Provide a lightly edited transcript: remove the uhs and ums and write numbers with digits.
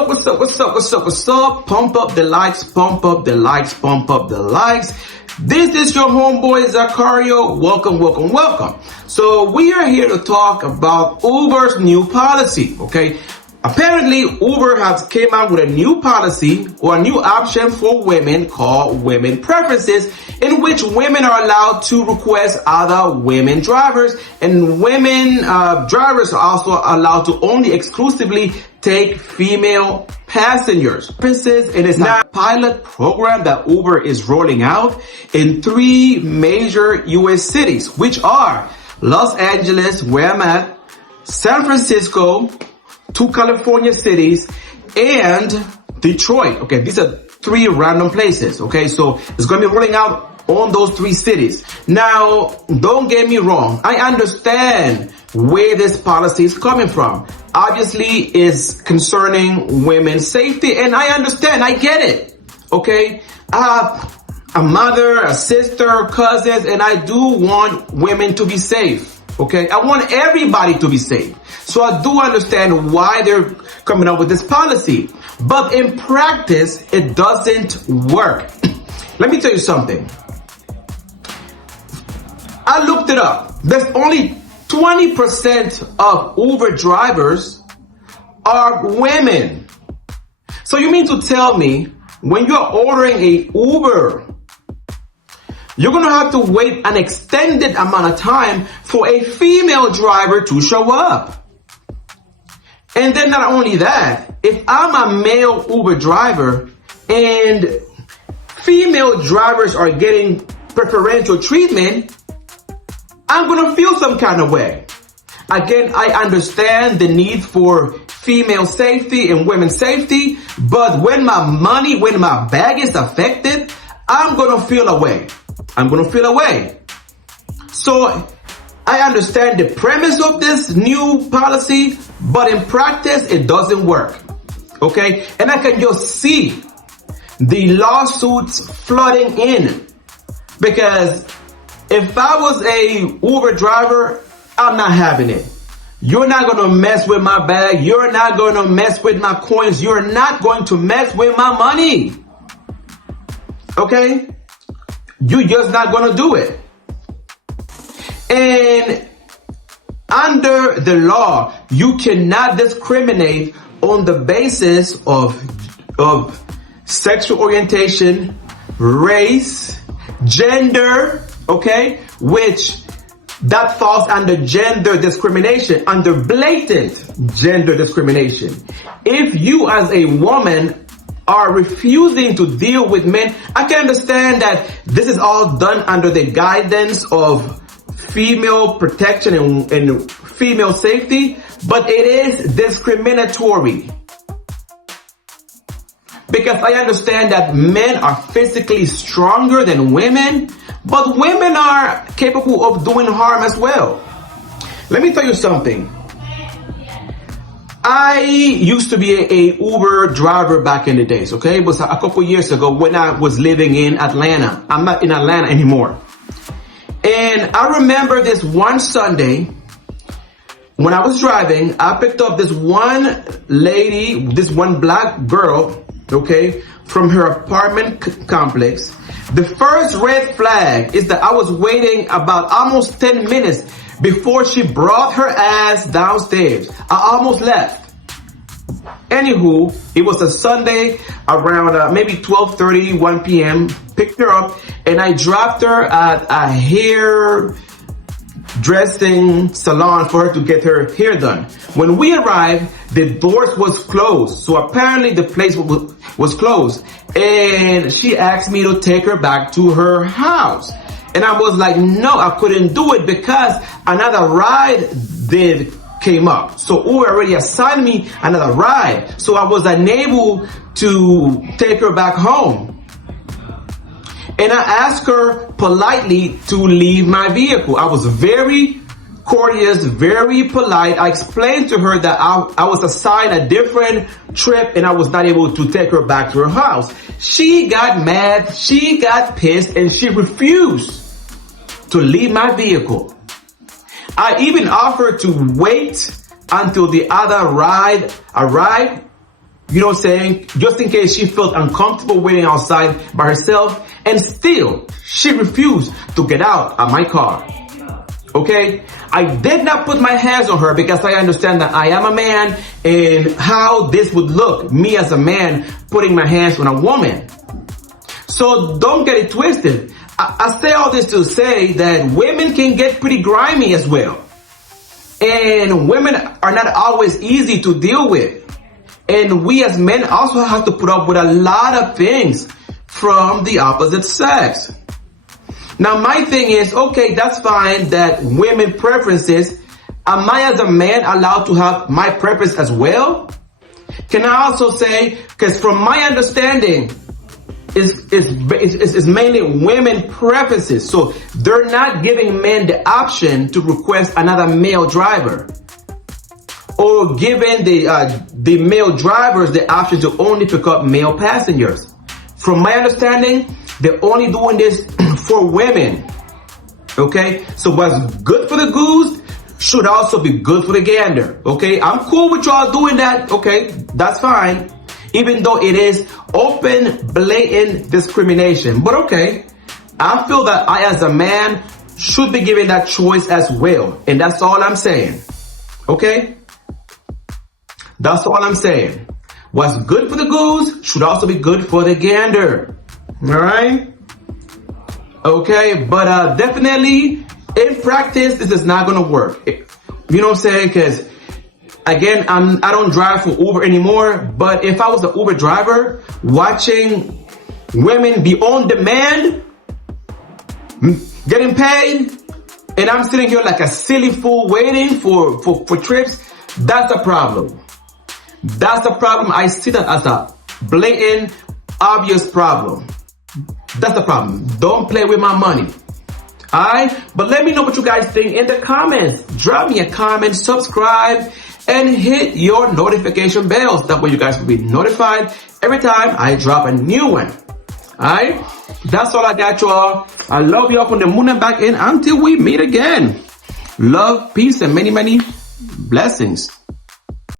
up, what's up, what's up, what's up, what's up? Pump up the likes, pump up the likes, pump up the likes. This is your homeboy Zacario. Welcome, welcome, welcome. So we are here to talk about Uber's new policy, okay? Apparently, Uber has came out with a new policy or a new option for women called women preferences, in which women are allowed to request other women drivers, and women drivers are also allowed to only exclusively take female passengers. It is now a pilot program that Uber is rolling out in 3 major U.S. cities, which are Los Angeles, where I'm at, San Francisco, 2 California cities, and Detroit. Okay, these are 3 random places. Okay, so it's going to be rolling out on those 3 cities. Now, don't get me wrong. I understand where this policy is coming from. Obviously, it's concerning women's safety, and I understand. I get it. Okay, I have a mother, a sister, cousins, and I do want women to be safe. Okay, I want everybody to be safe. So I do understand why they're coming up with this policy. But in practice, it doesn't work. Let me tell you something. I looked it up. There's only 20% of Uber drivers are women. So you mean to tell me when you're ordering a Uber, you're going to have to wait an extended amount of time for a female driver to show up. And then not only that, if I'm a male Uber driver and female drivers are getting preferential treatment, I'm going to feel some kind of way. Again, I understand the need for female safety and women's safety, but when my money, when my bag is affected, I'm going to feel a way. I'm going to feel away. So I understand the premise of this new policy, but in practice, it doesn't work. Okay? And I can just see the lawsuits flooding in. Because if I was a Uber driver, I'm not having it. You're not going to mess with my bag. You're not going to mess with my coins. You're not going to mess with my money. Okay? You're just not going to do it. And under the law, you cannot discriminate on the basis of sexual orientation, race, gender, okay? Which that falls under gender discrimination, under blatant gender discrimination. If you as a woman are refusing to deal with men, I can understand that this is all done under the guidance of female protection and female safety, but it is discriminatory. Because I understand that men are physically stronger than women, but women are capable of doing harm as well. Let me tell you something. I used to be a Uber driver back in the days, okay? It was a couple years ago when I was living in Atlanta. I'm not in Atlanta anymore. And I remember this one Sunday when I was driving, I picked up this one lady, this one black girl, okay, from her apartment complex. The first red flag is that I was waiting about almost 10 minutes before she brought her ass downstairs. I almost left. Anywho, it was a Sunday around maybe 12:30, 1 p.m. Picked her up and I dropped her at a hair dressing salon for her to get her hair done. When we arrived, the doors was closed. So apparently the place was closed. And she asked me to take her back to her house. And I was like, no, I couldn't do it because another ride came up. So Uber already assigned me another ride. So I was unable to take her back home. And I asked her politely to leave my vehicle. I was very courteous, very polite. I explained to her that I was assigned a different trip and I was not able to take her back to her house. She got mad, she got pissed, and she refused to leave my vehicle. I even offered to wait until the other ride arrived you know what I'm saying, just in case she felt uncomfortable waiting outside by herself, and still she refused to get out of my car. Okay, I did not put my hands on her because I understand that I am a man and how this would look, me as a man putting my hands on a woman. So don't get it twisted. I say all this to say that women can get pretty grimy as well. And women are not always easy to deal with. And we as men also have to put up with a lot of things from the opposite sex. Now my thing is, okay, that's fine that women preferences. Am I as a man allowed to have my preference as well? Can I also say, because from my understanding, it's mainly women preferences. So they're not giving men the option to request another male driver, or giving the male drivers the option to only pick up male passengers. From my understanding, they're only doing this for women. Okay, so what's good for the goose should also be good for the gander. Okay, I'm cool with y'all doing that. Okay, that's fine. Even though it is open, blatant discrimination. But okay, I feel that I as a man should be given that choice as well. And that's all I'm saying. Okay? That's all I'm saying. What's good for the goose should also be good for the gander. Alright? Okay, but definitely in practice, this is not gonna work. You know what I'm saying? Because again, I don't drive for Uber anymore, but if I was an Uber driver, watching women be on demand, getting paid, and I'm sitting here like a silly fool waiting for trips, that's a problem. That's a problem. I see that as a blatant, obvious problem. That's the problem. Don't play with my money. Alright? But let me know what you guys think in the comments. Drop me a comment, subscribe, and hit your notification bells. That way you guys will be notified every time I drop a new one. Alright? That's all I got, y'all. I love y'all from the moon and back in until we meet again. Love, peace, and many, many blessings.